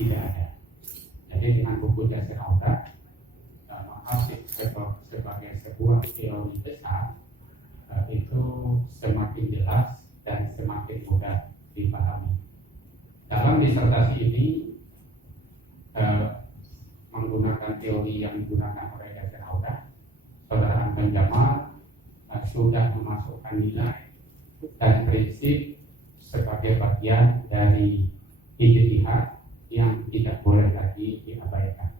tidak ada. Jadi dengan buku Jasir Auda, maka sebagai sebuah teori besar itu semakin jelas dan semakin mudah dipahami. Dalam disertasi ini menggunakan teori yang digunakan oleh Jasir Auda, Saudara Anton Jamal sudah memasukkan nilai dan prinsip sebagai bagian dari ijtihad yang tidak boleh lagi diabaikan.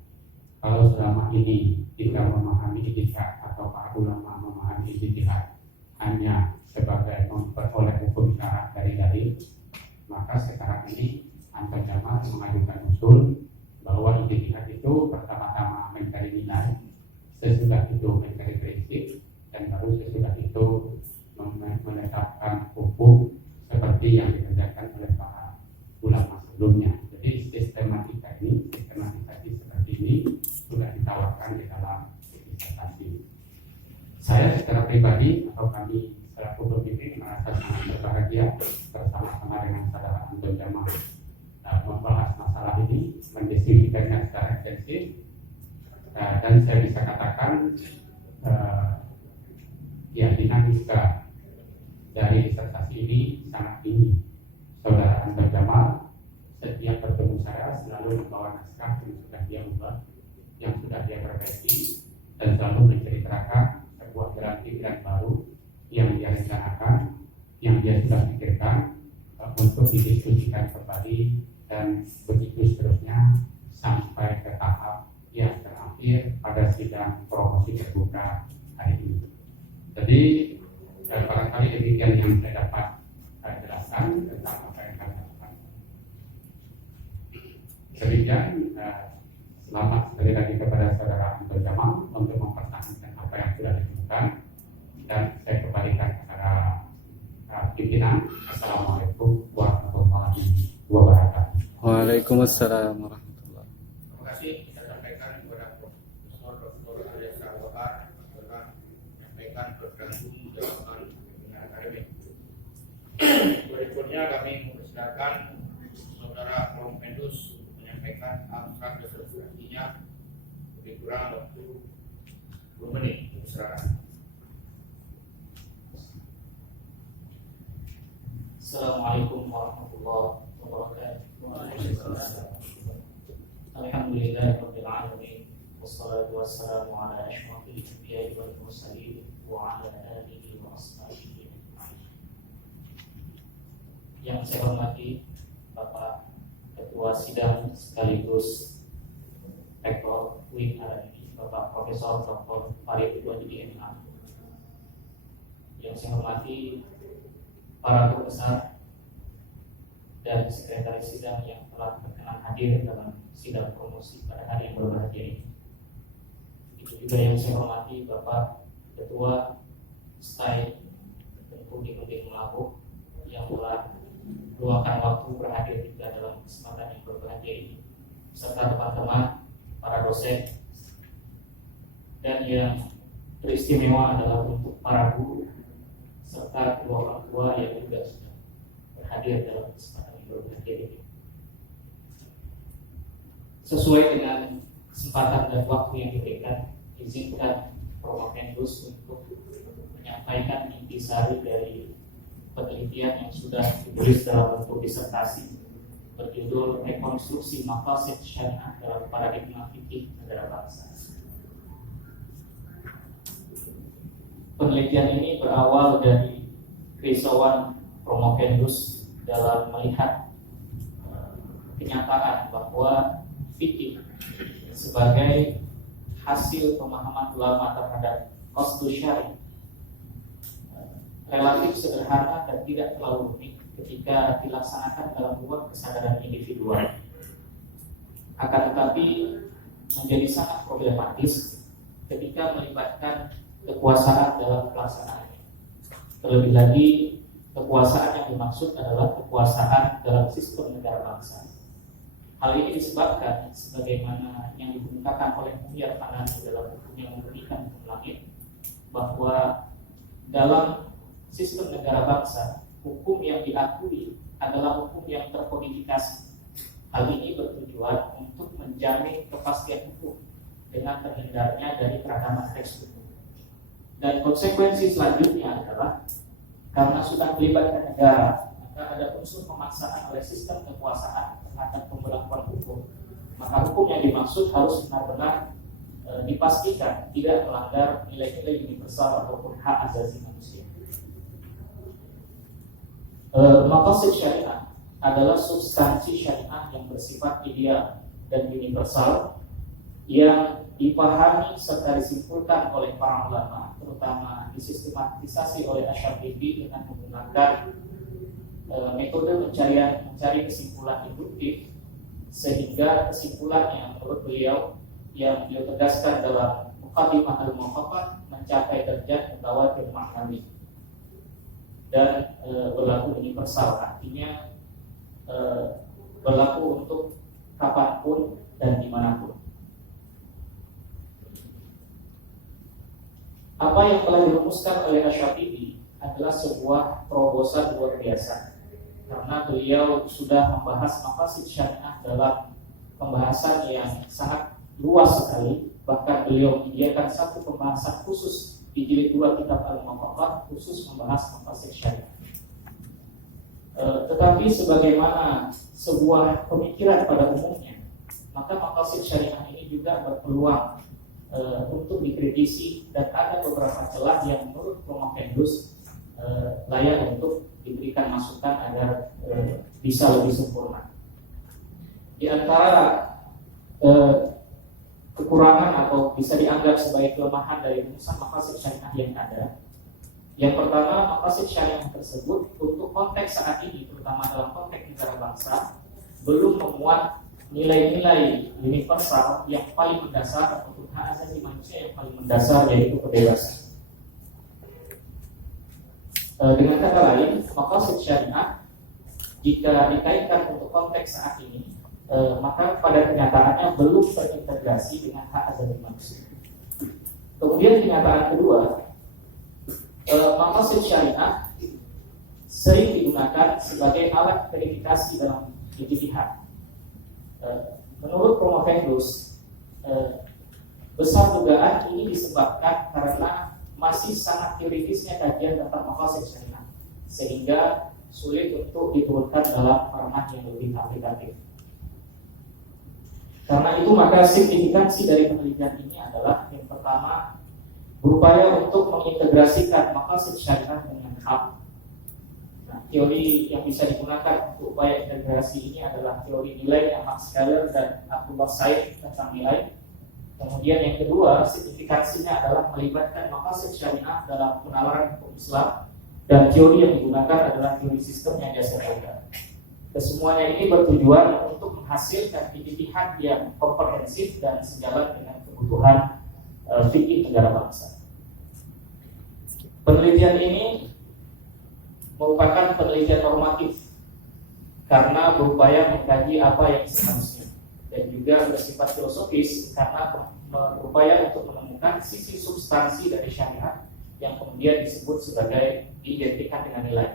Kalau selama ini kita memahami ijtihad atau para ulama memahami ijtihad hanya sebagai memperoleh hukum syara dari dalil, maka sekarang ini Anton Jamal mengajukan usul bahwa ijtihad itu pertama-tama mencari nilai, sesudah itu mencari prinsip, dan baru sesudah itu menetapkan hukum seperti yang dikerjakan oleh para ulama sebelumnya. Jadi sistematika seperti ini sudah ditawarkan di dalam disertasi. Saya secara pribadi atau kami selaku pembimbing merasa sangat berbahagia bersama-sama dengan saudara Anton Jamal membahas masalah ini, mendiskusikannya secara intensif, dan saya bisa katakan dinamika dari disertasi ini sangat tinggi. Saudara Anton Jamal setiap bertemu saya selalu membawa naskah yang sudah dia ubah, yang sudah dia perbaiki, dan selalu menceritakan sebuah jalan pikiran baru yang dia rencanakan, yang dia sudah pikirkan untuk didiskusikan kembali, dan begitu seterusnya sampai ke tahap yang terakhir pada sidang promosi terbuka hari ini. Jadi barangkali demikian yang saya dapat jelaskan tentang apa yang kami lakukan. Demikian, selamat sekali lagi kepada saudara Anton Jamal untuk mempertahankan apa yang sudah ditemukan, dan saya kembalikan kepada pimpinan. Assalamualaikum warahmatullahi wabarakatuh. Waalaikumsalam warahmatullahi wabarakatuh. Terima kasih kita sampaikan kepada Profesor Dr. Aliasa Wakar telah menyampaikan bergabung dalam pembinaan akademik. Berikutnya kami mempersilakan Saudara Rom Pendus untuk menyampaikan abstrak disertasinya. Lebih kurang waktu 10 menit. Silakan. Assalamualaikum warahmatullahi wabarakatuh. Alhamdulillahirabbil alamin, wassalatu wassalamu ala asyrafil anbiya'i wal mursalin wa ala alihi wa ashabihi ajma'in. Yang saya hormati Bapak Ketua Sidang sekaligus Rektor UIN hari ini, Bapak Profesor Dr. Farid Ridwan MA. Yang saya hormati para guru besar dan sekretaris sidang yang telah berkenan hadir dalam sidang promosi pada hari yang berbahagia ini. Itu juga yang saya hormati Bapak Ketua STAI Udin Melabuh yang telah meluangkan waktu berhadir juga dalam kesempatan yang berbahagia ini, serta teman-teman para dosen, dan yang teristimewa adalah untuk para guru serta kedua orang tua yang juga sudah berhadir dalam kesempatan yang berbahagia ini. Sesuai dengan kesempatan dan waktu yang diberikan, izinkan Prof. Pendus untuk menyampaikan intisari dari penelitian yang sudah ditulis dalam bentuk disertasi berjudul Rekonstruksi Maqasid Syariah dalam Paradigma Fikih Negara Bangsa. Penelitian ini berawal dari kerisauan Prof. Pendus dalam melihat kenyataan bahwa fikih sebagai hasil pemahaman ulama terhadap qasdus syari relatif sederhana dan tidak terlalu rumit ketika dilaksanakan dalam ruang kesadaran individual. Akan tetapi menjadi sangat problematis ketika melibatkan kekuasaan dalam pelaksanaannya. Terlebih lagi, kekuasaan yang dimaksud adalah kekuasaan dalam sistem negara bangsa. Hal ini disebabkan sebagaimana yang dikemukakan oleh Muhyar Panani dalam bukunya Memberikan Hukum Langit, bahwa dalam sistem negara bangsa, hukum yang diakui adalah hukum yang terkodifikasi, Hal ini bertujuan untuk menjamin kepastian hukum dengan terhindarnya dari keragaman teks hukum. Dan konsekuensi selanjutnya adalah karena sudah melibatkan negara, maka ada unsur pemaksaan oleh sistem kekuasaan terhadap pemberlakuan hukum. Maka hukum yang dimaksud harus benar-benar dipastikan tidak melanggar nilai-nilai universal ataupun hak asasi manusia. Maqasid syariah adalah substansi syariah yang bersifat ideal dan universal yang dipahami serta disimpulkan oleh para ulama, terutama disistematisasi oleh Asy-Syatibi dengan menggunakan metode mencari kesimpulan induktif, sehingga kesimpulannya menurut beliau yang beliau tegaskan dalam Muqaddimah al-Muwaffaqah mencapai derajat mutawatir ma'nawi dan berlaku universal, artinya berlaku untuk kapanpun dan dimanapun. Apa yang telah dirumuskan oleh Asy-Syatibi adalah sebuah terobosan luar biasa, karena beliau sudah membahas maqasid syariah dalam pembahasan yang sangat luas sekali. Bahkan beliau menyediakan satu pembahasan khusus di jilid 2 kitab Al-Muwaffaqah khusus membahas maqasid syariah. Tetapi sebagaimana sebuah pemikiran pada umumnya, maka maqasid syariah ini juga berpeluang untuk dikritisi, dan ada beberapa celah yang menurut Promovendus layak untuk diberikan masukan agar bisa lebih sempurna. Di antara kekurangan atau bisa dianggap sebagai kelemahan dari rumusan maqasid syariah yang ada, yang pertama, maqasid syariah tersebut untuk konteks saat ini, terutama dalam konteks negara bangsa, belum memuat nilai-nilai universal yang paling mendasar ataupun hak asasi manusia yang paling mendasar, yaitu kebebasan. Dengan kata lain, maqasid syariah jika dikaitkan untuk konteks saat ini, maka pada kenyataannya belum terintegrasi dengan hak asasi manusia. Kemudian kenyataan kedua, maqasid syariah sering digunakan sebagai alat verifikasi dalam ijtihad. Menurut Promovendus, besar dugaan ini disebabkan karena masih sangat teoritisnya kajian tentang maqasid syariah, sehingga sulit untuk diturunkan dalam ranah yang lebih aplikatif. Karena itu maka signifikansi dari penelitian ini adalah yang pertama, berupaya untuk mengintegrasikan maqasid syariah dengan HAM. Nah, teori yang bisa digunakan untuk upaya integrasi ini adalah teori nilai yang Max Scheler dan Abdullah Said tentang nilai. Kemudian yang kedua, signifikansinya adalah melibatkan maqasid syariah dalam penalaran hukum Islam, dan teori yang digunakan adalah teori sistem yang jasa harga. Kesemuanya ini bertujuan untuk menghasilkan ijtihad yang komprehensif dan sejalan dengan kebutuhan fikih negara bangsa. Penelitian ini merupakan penelitian normatif karena berupaya mengkaji apa yang seharusnya, dan juga bersifat filosofis karena berupaya untuk menemukan sisi substansi dari syariat yang kemudian disebut sebagai diidentikan dengan nilai.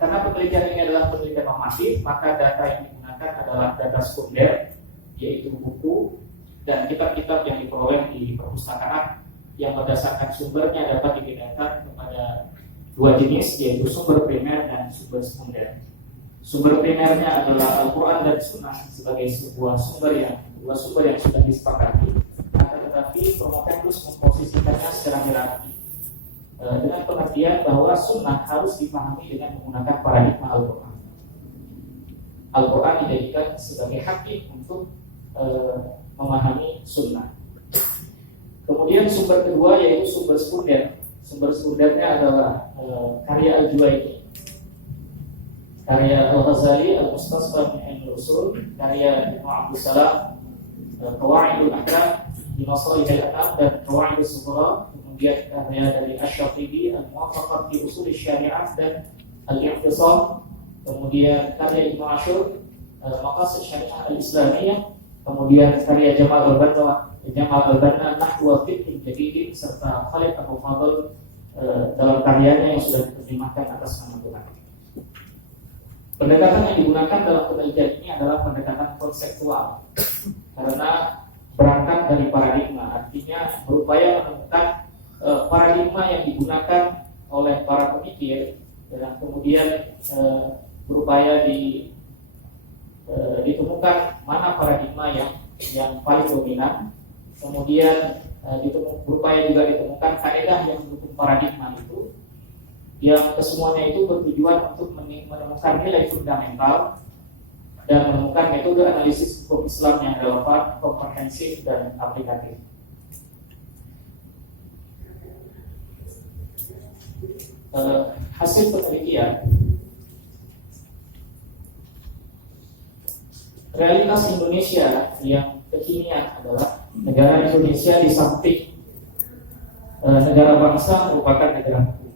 Karena penelitian ini adalah penelitian normatif, maka data yang digunakan adalah data sekunder, yaitu buku dan kitab-kitab yang diperoleh di perpustakaan, yang berdasarkan sumbernya dapat dibedakan kepada dua jenis, yaitu sumber primer dan sumber sekunder. Sumber primernya adalah Al-Quran dan Sunnah sebagai sebuah dua sumber yang sudah disepakati, tetapi Promovendus memposisikannya secara hierarki dengan pengertian bahwa Sunnah harus dipahami dengan menggunakan paradigma Al-Quran. Al-Quran dijadikan sebagai hakim untuk memahami Sunnah. Kemudian sumber kedua yaitu sumber sekunder. Sumber sekundernya adalah karya Al-Juwayni, karya Al-Ghazali, Al-Mustasfa min Al-Usul, karya Ibnu Abdus Salam, Qawaidul Ahkam, Masalih al-Ahkam, dan Qawaidus Sughra. Kemudian karya dari Asy-Syatibi, Al-Muwaffaqah fi Ushul Syariah, dan Al-I'tisam. Kemudian karya Ibnu Ashur, Maqasid Syariah Al-Islamiyah. Kemudian karya Jamal Al-Banna, Nahwu Fiqh Jadid, serta Khalid Abu Fadl dalam karyanya yang sudah diterjemahkan atas nama Tuhan. Pendekatan yang digunakan dalam penelitian ini adalah pendekatan konseptual karena berangkat dari paradigma, artinya berupaya menemukan paradigma yang digunakan oleh para pemikir dan kemudian berupaya ditemukan mana paradigma yang paling dominan, kemudian berupaya juga ditemukan kaidah yang mendukung paradigma itu, yang kesemuanya itu bertujuan untuk menemukan nilai fundamental dan menemukan metode analisis hukum Islam yang relevan, komprehensif, dan aplikatif. Hasil penelitian, realitas Indonesia yang kekinian adalah negara Indonesia di samping negara bangsa merupakan negara hukum.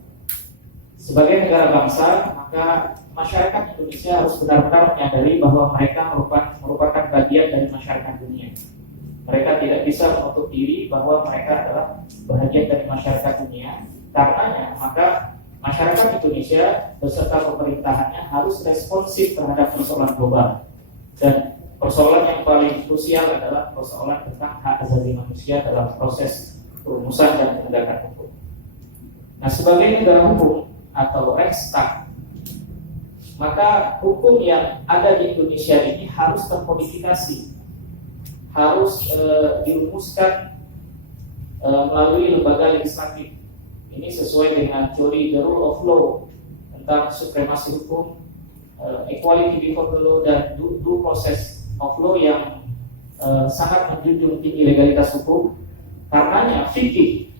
Sebagai negara bangsa, maka masyarakat Indonesia harus benar-benar menyadari bahwa mereka merupakan bagian dari masyarakat dunia. Mereka tidak bisa menutup diri bahwa mereka adalah bagian dari masyarakat dunia. Karenanya, maka masyarakat Indonesia beserta pemerintahannya harus responsif terhadap persoalan global. Dan persoalan yang paling krusial adalah persoalan tentang hak asasi manusia dalam proses perumusan dan penegakan hukum. Nah, sebagai negara hukum atau Rechtsstaat, maka hukum yang ada di Indonesia ini harus terkodifikasi, harus dirumuskan melalui lembaga legislatif. Ini sesuai dengan teori the rule of law tentang supremasi hukum, equality before the law, dan due process of law yang sangat menjunjung tinggi legalitas hukum. Karenanya fikih,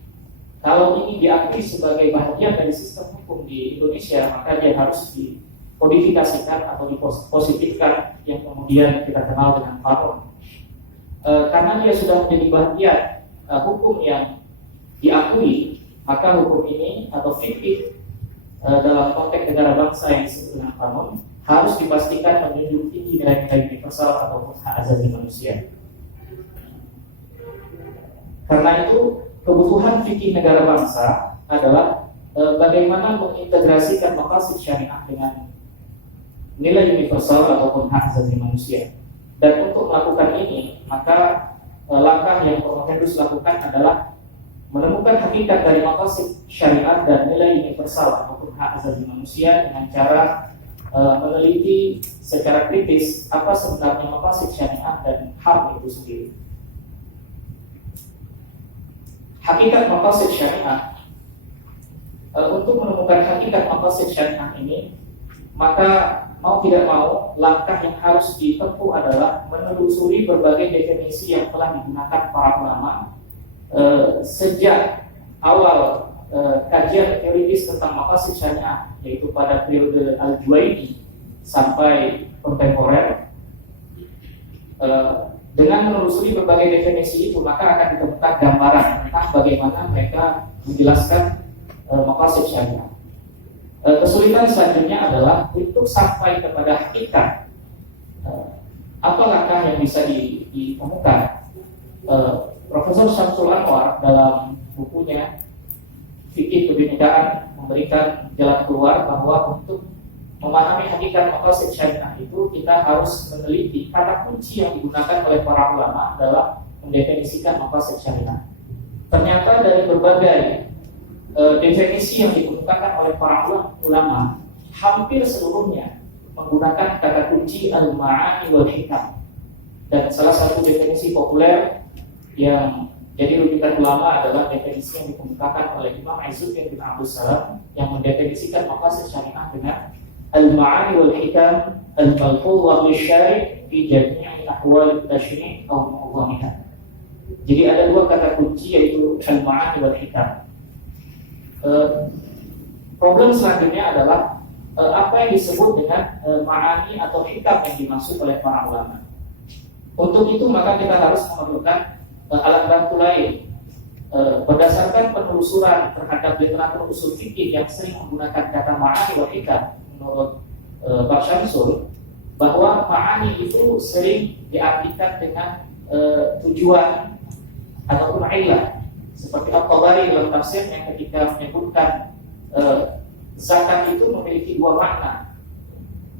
kalau ini diakui sebagai bagian dari sistem hukum di Indonesia, maka dia harus dikodifikasikan atau dipositifkan, yang kemudian kita kenal dengan qanon. Karena dia sudah menjadi bagian hukum yang diakui, maka hukum ini atau fikih dalam konteks negara bangsa yang disebut dengan qanon harus dipastikan menjunjung tinggi nilai-nilai universal ataupun hak asasi manusia. Karena itu, kebutuhan fikih negara bangsa adalah bagaimana mengintegrasikan maqasid syariah dengan nilai universal ataupun hak asasi manusia. Dan untuk melakukan ini, maka langkah yang Prometheus lakukan adalah menemukan hakikat dari maqasid syariah dan nilai universal ataupun hak asasi manusia dengan cara meneliti secara kritis apa sebenarnya maqasid syariah dan HAM itu sendiri. Hakikat maqasid syariah, untuk menemukan hakikat maqasid syariah ini, maka mau tidak mau langkah yang harus ditempuh adalah menelusuri berbagai definisi yang telah digunakan para ulama sejak awal kajian teoritis tentang maqasid syariah, yaitu pada periode Al-Juwaini sampai kontemporer. Dengan menelusuri berbagai definisi itu, maka akan ditemukan gambaran tentang bagaimana mereka menjelaskan maqasid syariah. Kesulitan selanjutnya adalah untuk sampai kepada hakikat apa langkah yang bisa ditemukan. Profesor Syamsul Anwar dalam bukunya Fikih Kebinekaan memberikan jalan keluar bahwa untuk memahami hakikat maqasid syariah itu kita harus meneliti kata kunci yang digunakan oleh para ulama dalam mendefinisikan maqasid syariah. Ternyata dari berbagai definisi yang digunakan oleh para ulama, hampir seluruhnya menggunakan kata kunci al-ma'ani wal hikam. Dan salah satu definisi populer yang jadi rujukan ulama adalah definisi yang dikemukakan oleh Imam Izzuddin bin Abdul Salam yang mendefinisikan maqasid syariah dengan al-ma'ani wal hikam al-malfuz bil-syari' fi jami'i ahwal at-tashri' aw mu'dhamiha. Jadi ada dua kata kunci, yaitu al-ma'ani wal hikam. Problem selanjutnya adalah apa yang disebut dengan ma'ani atau hikam yang dimaksud oleh para ulama. Untuk itu maka kita harus memerlukan alat bantu lain. Berdasarkan penelusuran terhadap literatur usul fikih yang sering menggunakan kata ma'ani wal hikam, menurut Pak Syamsul, bahwa ma'ani itu sering diartikan dengan tujuan ataupun ilah. Seperti At-Tabari dalam tafsir yang ketika menyebutkan zakat itu memiliki dua makna.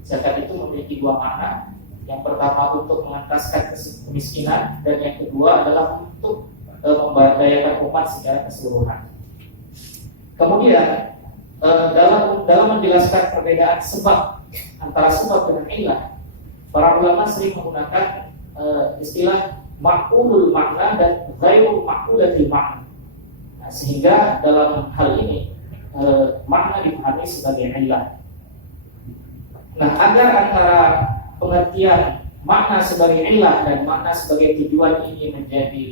Zakat itu memiliki dua makna. Yang pertama untuk mengentaskan kemiskinan, dan yang kedua adalah untuk memberdayakan umat secara keseluruhan. Kemudian dalam menjelaskan perbedaan sebab antara sebab dengan ilah, para ulama sering menggunakan istilah ma'qulul makna dan ghairul ma'qulatil makna. Nah, sehingga dalam hal ini makna dipahami sebagai ilah. Nah, agar antara pengertian makna sebagai ilah dan makna sebagai tujuan ini menjadi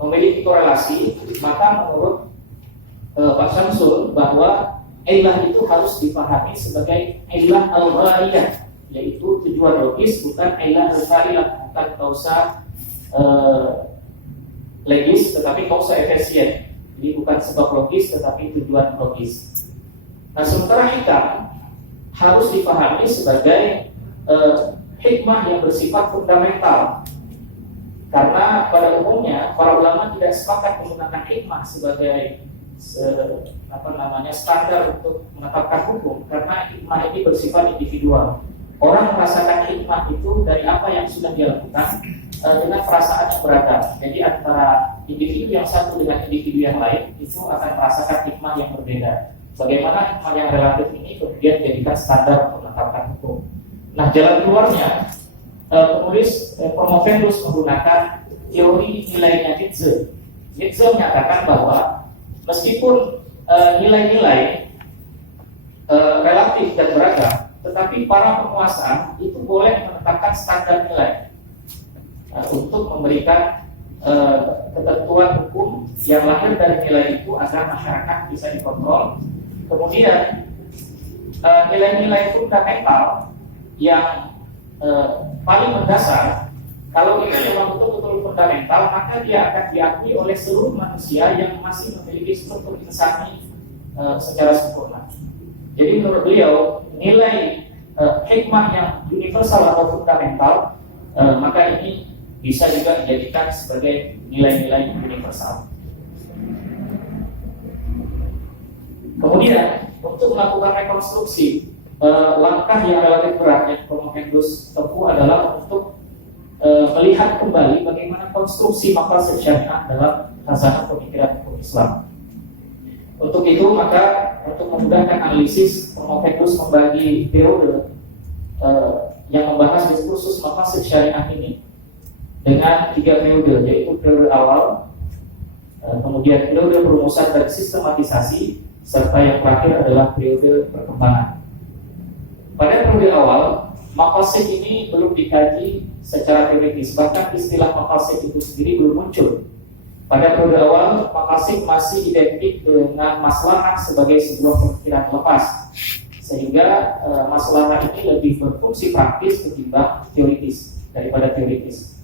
memiliki korelasi, maka menurut Pak Syamsul bahwa ilah itu harus dipahami sebagai ilah al-ghaiyah, yaitu tujuan logis, bukan ilah al-fa'ilah, bukan kausa legis tetapi kausa efisien. Jadi bukan sebab logis tetapi tujuan logis. Nah, sementara hikam harus dipahami sebagai hikmah yang bersifat fundamental. Karena pada umumnya para ulama tidak sepakat menggunakan hikmah sebagai standar untuk menetapkan hukum, karena hikmah ini bersifat individual. Orang merasakan hikmah itu dari apa yang sudah dia lakukan dengan perasaan yang beragam. Jadi antara individu yang satu dengan individu yang lain itu akan merasakan hikmah yang berbeda. Bagaimana hikmah yang relatif ini kemudian dijadikan standar untuk menetapkan hukum. Nah, jalan keluarnya penulis Promovendus menggunakan teori nilainya Nietzsche. Nietzsche menyatakan bahwa meskipun nilai-nilai relatif dan beragam, tetapi para penguasa itu boleh menetapkan standar nilai untuk memberikan ketentuan hukum yang lahir dari nilai itu agar masyarakat bisa dikontrol. Kemudian nilai-nilai fundamental yang paling mendasar, kalau itu memang betul-betul fundamental, maka dia akan diakui oleh seluruh manusia yang masih memiliki struktur insani secara sempurna. Jadi menurut beliau, nilai hikmah yang universal atau fundamental, maka ini bisa juga dijadikan sebagai nilai-nilai universal. Kemudian untuk melakukan rekonstruksi, langkah yang relatif berat yang Promovendus tempuh adalah untuk melihat kembali bagaimana konstruksi maqasid syariah dalam khazanah pemikiran hukum Islam. Untuk itu, maka untuk memudahkan analisis, Promovendus membagi periode yang membahas diskursus maqasid syariah ini dengan 3 periode, yaitu periode awal, kemudian periode perumusan dan sistematisasi, serta yang terakhir adalah periode perkembangan. Pada periode awal, maqasid ini belum dikaji secara teoritis, bahkan istilah maqasid itu sendiri belum muncul. Pada periode awal, maqasid masih identik dengan maslahah sebagai sebuah pemikiran lepas, sehingga maslahah ini lebih berfungsi praktis ketimbang teoritis daripada teoritis.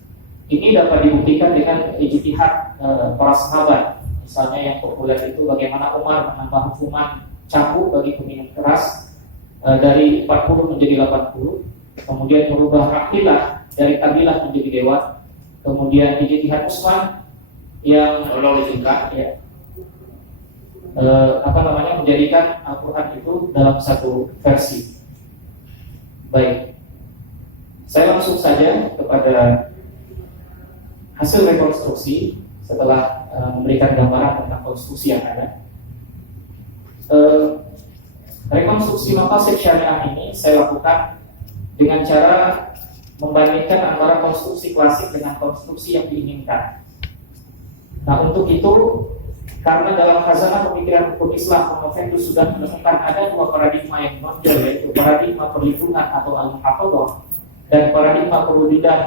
Ini dapat dibuktikan dengan ijtihad para sahabat. Misalnya yang populer itu bagaimana Umar menambah hukuman cambuk bagi peminum keras dari 40 menjadi 80, kemudian merubah kabilah dari kabilah menjadi dewan, kemudian ijtihad Utsman yang menjadikan Al-Quran itu dalam satu versi. Baik, saya langsung saja kepada hasil rekonstruksi setelah memberikan gambaran tentang konstruksi yang ada. Rekonstruksi maqasid syariah ini saya lakukan dengan cara membandingkan antara konstruksi klasik dengan konstruksi yang diinginkan. Nah, untuk itu, karena dalam khazanah pemikiran hukum Islam, Promovendus sudah menemukan ada 2 paradigma yang menonjol, yaitu paradigma perlindungan atau al-muhafadzah dan paradigma perwujudan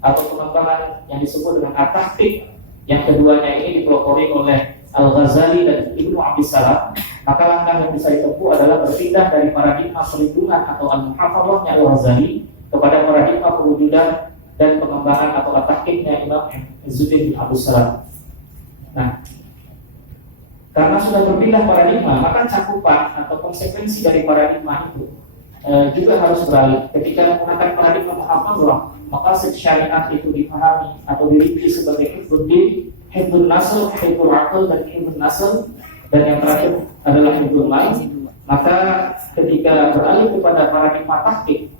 atau pengembangan yang disebut dengan at-tahqiq. Yang keduanya ini dipelopori oleh Al-Ghazali dan Ibnu Abdissalam. Maka langkah yang bisa ditempuh adalah berpindah dari paradigma perlindungan atau al-muhafadzahnya Al-Ghazali kepada paradigma perwujudan dan pengembangan atau at-tahqiqnya Imam Izzuddin bin Abdussalam. Nah, karena sudah berpindah paradigma, maka cakupan atau konsekuensi dari paradigma itu juga harus beralih. Ketika menggunakan paradigma muhafadzah, maka syariat itu dipahami atau dirinci sebagai hifdzuddin, hifdzun nasl, hifdzul aql, dan hifdzun nasl, dan yang terakhir adalah hifdzul mal. Maka ketika beralih kepada paradigma taktik,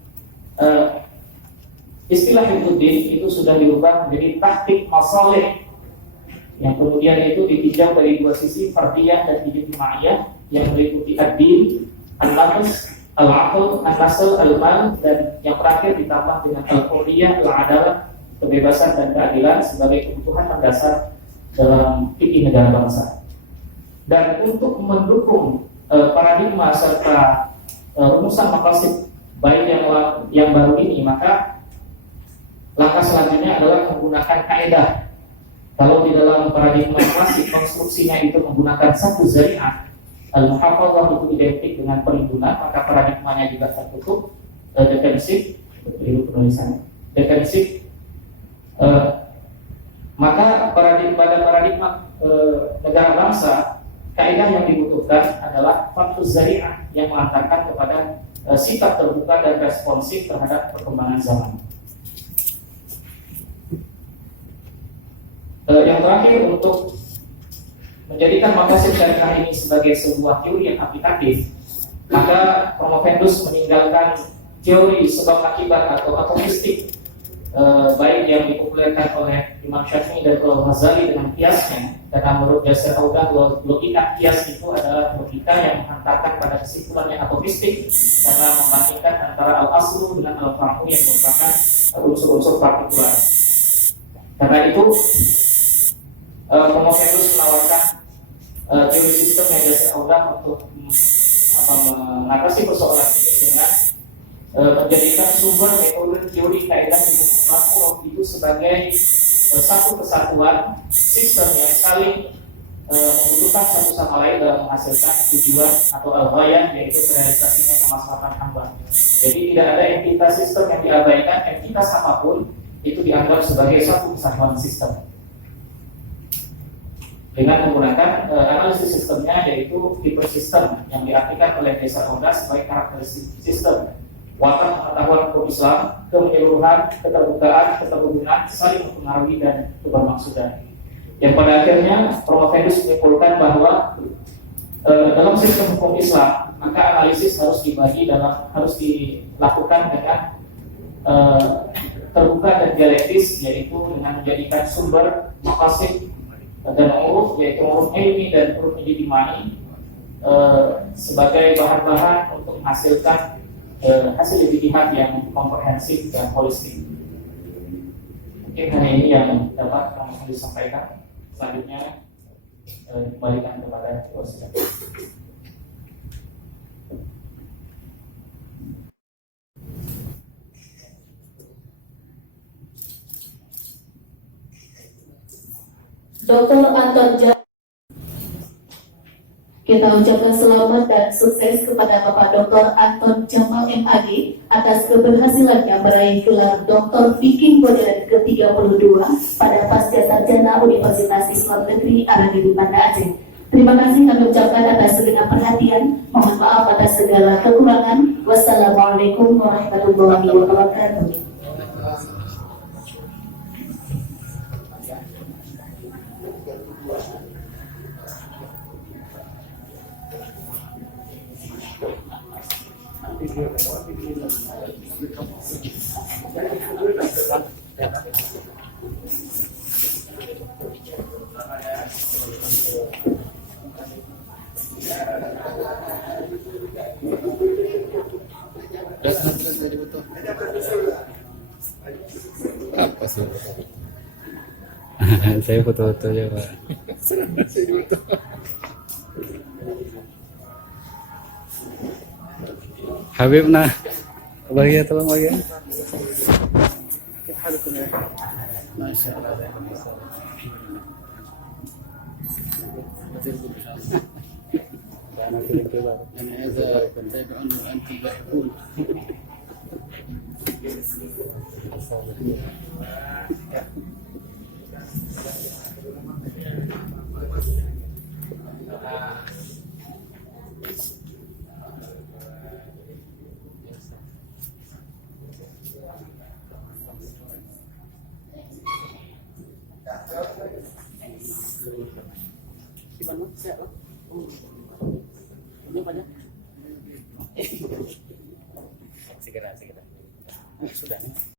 istilah Hifdzuddin itu sudah diubah menjadi taktik masalih, yang kemudian itu ditinjau dari dua sisi, fardiyah dan ijtimaiyah, yang meliputi ad-din, al-nafs, al-aql, an-nasl, al-mal, dan yang terakhir ditambah dengan al-hurriyah, al-adalah, kebebasan dan keadilan sebagai kebutuhan mendasar dalam fikih negara bangsa. Dan untuk mendukung paradigma serta rumusan maqasid baik yang baru ini, maka langkah selanjutnya adalah menggunakan kaidah. Kalau di dalam paradigma klasik konstruksinya itu menggunakan satu zari'ah, al-muhafadzah itu identik dengan perlindungan, maka paradigmanya juga tertutup, defensif, defensif. Maka paradigma negara bangsa, kaidah yang dibutuhkan adalah faktus zari'ah yang mengantarkan kepada sifat terbuka dan responsif terhadap perkembangan zaman. Yang terakhir, untuk menjadikan maqasid syariah ini sebagai sebuah teori yang aplikatif, maka Promovendus meninggalkan teori sebab akibat atau atomistik, baik yang dipopulerkan oleh Imam Syafi'i dan Al-Ghazali dengan kiasnya. Karena menurut Yasir Audan, logika kias itu adalah logika yang menghantarkan pada kesimpulan yang atomistik, karena membandingkan antara al-aslu dengan al-far'u yang merupakan unsur-unsur partikular. Karena itu Promovendus menawarkan teori sistem yang Yasir Audan untuk mengatasi persoalan ini dengan menjadikan sumber metode teori kaidah ilmu itu sebagai satu kesatuan sistem yang saling membutuhkan satu sama lain dalam menghasilkan tujuan atau al-ghayah, yaitu realisasinya kemaslahatan hamba. Jadi tidak ada entitas sistem yang diabaikan, entitas apapun itu dianggap sebagai satu kesatuan sistem. Dengan menggunakan analisis sistemnya, yaitu tipe sistem yang diartikan oleh Yasir Audan sebagai karakteristik sistem: watak pengetahuan hukum Islam, kemenyeluruhan, keterbukaan, keterhubungan, saling mempengaruhi dan kebermaksudan. Yang pada akhirnya Promovendus menyimpulkan bahwa dalam sistem hukum Islam, maka analisis harus dilakukan dengan terbuka dan dialektis, yaitu dengan menjadikan sumber maqasid dan uruf, yaitu uruf ilmi dan uruf ijtimai, sebagai bahan-bahan untuk menghasilkan hasil ijtihad yang komprehensif dan holistik. Mungkin hanya ini yang dapat kami disampaikan. Selanjutnya kembalikan kepada Wasidah. Dr. Anton Kita ucapkan selamat dan sukses kepada Bapak Dr. Anton Jamal MAG atas keberhasilannya meraih gelar Dr. Fikih Modern ke-32 pada Pasca Sarjana Universitas Islam Negeri Arani di Banda Aceh. Terima kasih kami ucapkan atas segenap perhatian. Mohon maaf atas segala kekurangan. Wassalamualaikum warahmatullahi wabarakatuh. Apa sih? Saya foto-foto aja, Pak. Habib nah, bahagia tolong bahagia. Masya Allah. أنا إذا تابع أنتم لاحقون. Ini banyak. kira-kira. Sudah.